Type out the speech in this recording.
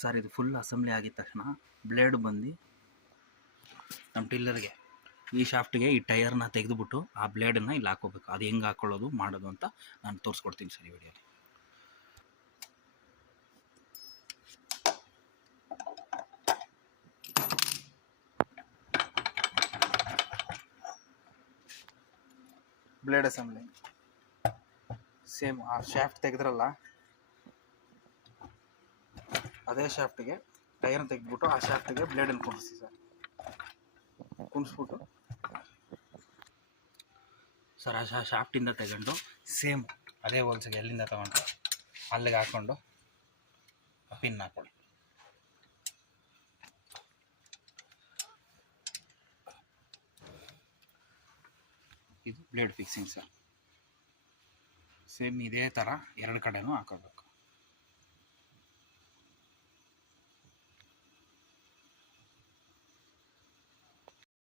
Sir ಇದು full assembly ಆಗಿದ ತಕ್ಷಣ ಬ್ಲೇಡ್ ಬಂದು ನಮ್ಮ ಟಿಲ್ಲರ್ಗೆ ಈ ಶಾಫ್ಟ್ಗೆ ಈ ಟೈರ್ನ ತೆಗೆದುಬಿಟ್ಟು ಆ ಬ್ಲೇಡನ್ನು ಇಲ್ಲಿ ಹಾಕೋಬೇಕು. ಅದು ಹೆಂಗೆ ಹಾಕ್ಕೊಳ್ಳೋದು ಮಾಡೋದು ಅಂತ ನಾನು ತೋರಿಸ್ಕೊಡ್ತೀನಿ ಸರ್ ಈ ವಿಡಿಯೋಲಿ. ಬ್ಲೇಡ್ ಅಸೆಂಬ್ಲಿ ಸೇಮ್ ಆ ಶಾಫ್ಟ್ ತೆಗೆದ್ರಲ್ಲ ಅದೇ ಶಾಫ್ಟ್ಗೆ ಟೈರ್ನ ತೆಗೆದ್ಬಿಟ್ಟು ಆ ಶಾಫ್ಟ್ಗೆ ಬ್ಲೇಡನ್ನು ಕುಣಿಸಿ ಸರ್. ಕುಣಿಸ್ಬಿಟ್ಟು ಸರ್ ಆ ಶಾಫ್ಟಿಂದ ತಗೊಂಡು ಸೇಮ್ ಅದೇ ಹೋಲ್ಸಿಗೆ ಎಲ್ಲಿಂದ ತಗೊಂಡು ಅಲ್ಲಿಗೆ ಹಾಕ್ಕೊಂಡು ಪಿನ್ ಹಾಕೊಳ್ಳಿ. ಇದು ಬ್ಲೇಡ್ ಫಿಕ್ಸಿಂಗ್ ಸರ್. ಸೇಮ್ ಇದೇ ಥರ ಎರಡು ಕಡೆನೂ ಹಾಕೋಬೇಕು.